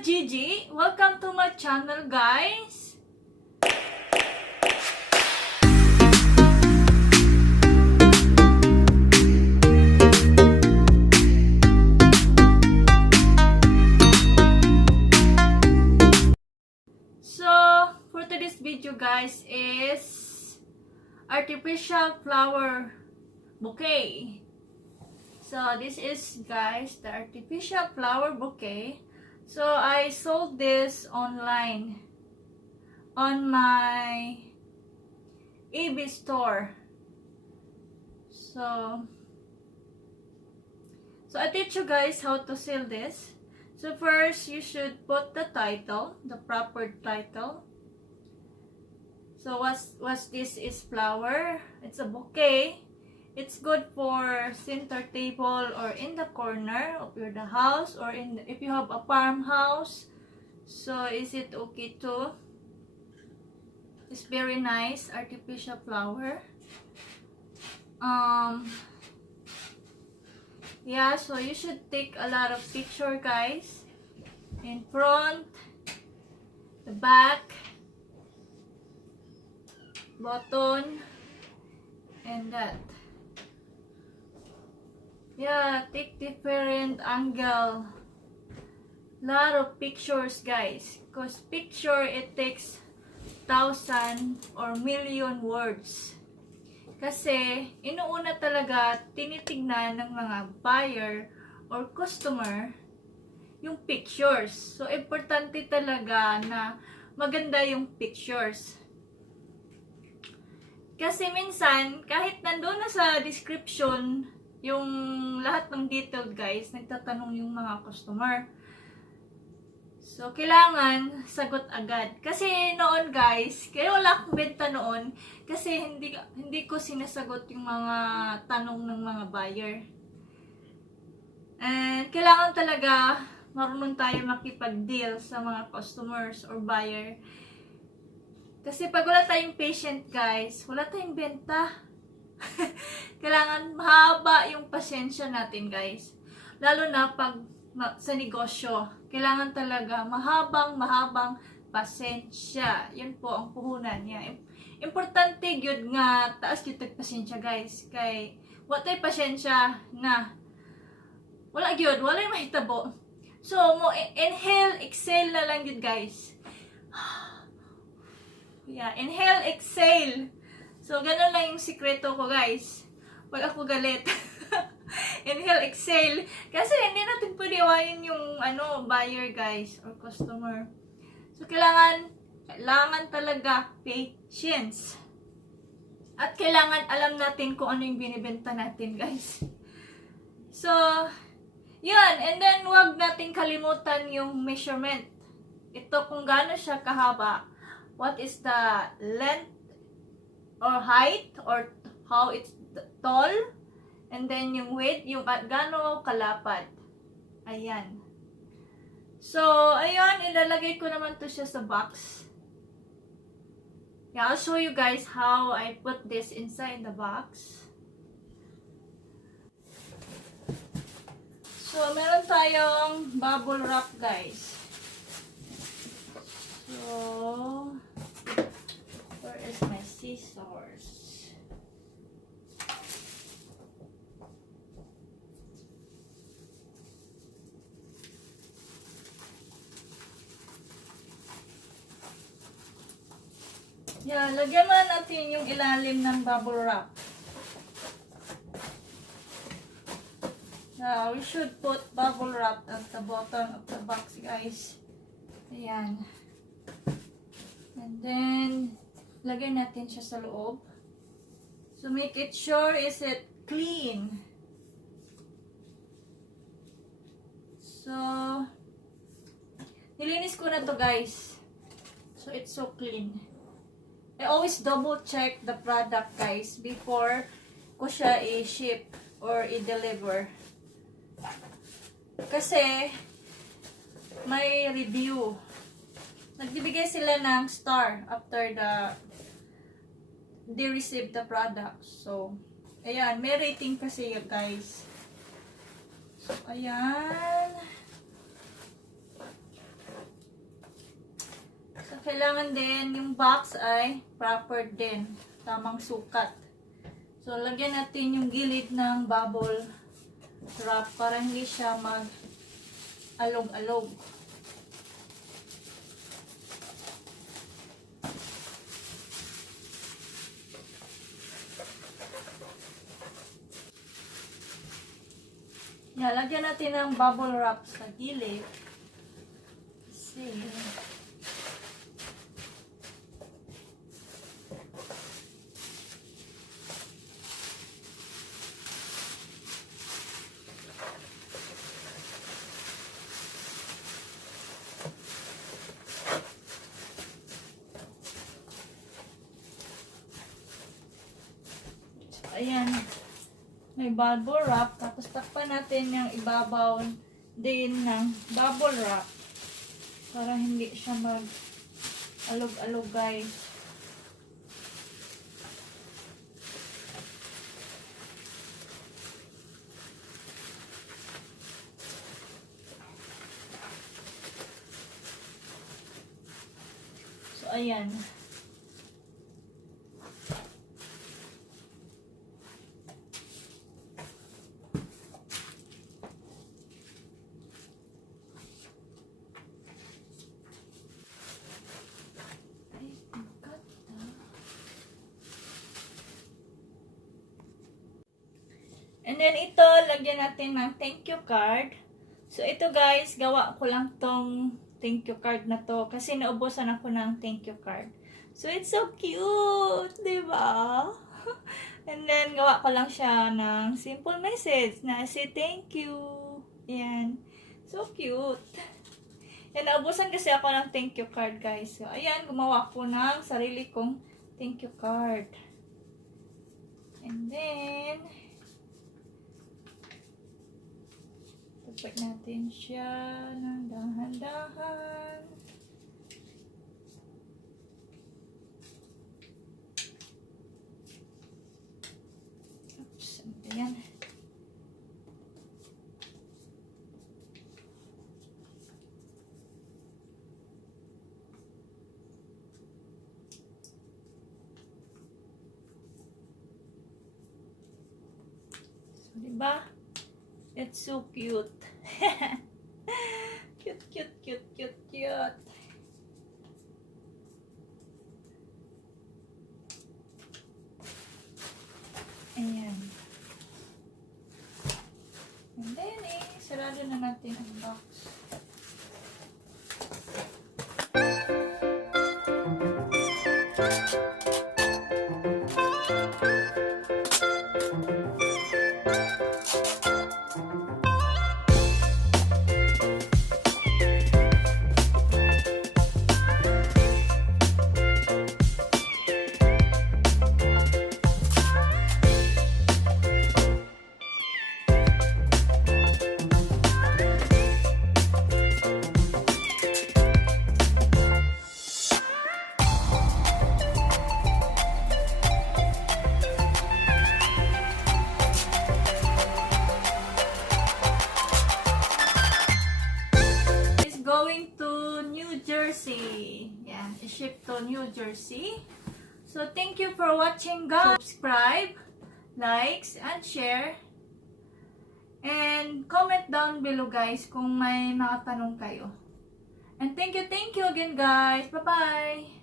Jijie. Welcome to my channel, guys. So, for today's video, guys, is artificial flower bouquet. So, this is, guys, the artificial flower bouquet. So, I sold this online on my EB store. So I teach you guys how to sell this. So, first, you should put the title, the proper title. So, what's this is flower. It's a bouquet. It's good for center table or in the corner of your the house, or if you have a farmhouse. So is it okay too? It's very nice artificial flower. Yeah, so you should take a lot of picture, guys, in front, the back, button, and that. Yeah, take different angle. Lot of pictures, guys. Because picture, it takes 1,000 or million words. Kasi, inuuna talaga tinitignan ng mga buyer or customer yung pictures. So, importante talaga na maganda yung pictures. Kasi minsan, kahit nandun na sa description, yung lahat ng detailed, guys, nagtatanong yung mga customer. So, kailangan sagot agad. Kasi noon, guys, kaya wala akong benta noon kasi hindi ko sinasagot yung mga tanong ng mga buyer. And kailangan talaga marunong tayo makipag-deal sa mga customers or buyer. Kasi pag wala tayong patient, guys, wala tayong benta. Kailangan mahaba yung pasensya natin, guys. Lalo na pag sa negosyo, kailangan talaga mahabang pasensya. Yun po ang puhunan niya. Importante yun nga taas yung pasensya, guys. Kay watay pasensya na wala yun, wala yung mahitabo. So mo inhale, exhale na lang yun, guys. Yeah, inhale, exhale. So, ganun lang yung sikreto ko, guys. Pag ako galit. Inhale, exhale. Kasi hindi natin pwede awayin yung buyer, guys, or customer. So, kailangan talaga patience. At kailangan alam natin kung ano yung binibenta natin, guys. So, yun. And then, wag natin kalimutan yung measurement. Ito kung gaano siya kahaba. What is the length or height, or how it's tall, and then yung width, yung gaano kalapad. Ayan. So, ayan, ilalagay ko naman to siya sa box. Yeah, I'll show you guys how I put this inside the box. So, meron tayong bubble wrap, guys. So, where is my scissors? Yeah, lagyan mo natin yung ilalim ng bubble wrap. Now, we should put bubble wrap at the bottom of the box, guys. Ayan. And then, lagay natin siya sa loob. So, make it sure is it clean. So, nilinis ko na to, guys. So, it's so clean. I always double check the product, guys, before ko siya i-ship or i-deliver. Kasi, may review. Nagbibigay sila ng star after they receive the product. So, ayan, may rating kasi yun, guys. So, ayan. kailangan din yung box ay proper din. Tamang sukat. So, lagyan natin yung gilid ng bubble wrap para hindi siya mag-alog-alog. Yan, lagyan natin ng bubble wrap sa gilid. Kasi, ayan, may bubble wrap, tapos takpan natin yung ibabaw din ng bubble wrap para hindi siya mag-alog-alog, guys. So, ayan. And then ito, lagyan natin ng thank you card. So ito guys, gawa ko lang tong thank you card na to kasi naubusan ako ng thank you card. So it's so cute, di ba? And then gawa ko lang siya ng simple message na say thank you. Yan. So cute. Yan, naubusan kasi ako ng thank you card, guys. So ayan, gumawa ko ng sarili kong thank you card. And then tapos natin siya ng dahan-dahan. Oops, ayan. So, diba? It's so cute. Cute, cute, cute, cute, cute. Ayan. And then, sarado na natin ang box. Going to New Jersey. Yan, i-ship to New Jersey. So, thank you for watching, guys. Subscribe, likes, and share. And comment down below, guys, kung may mga tanong kayo. And thank you again, guys. Bye-bye!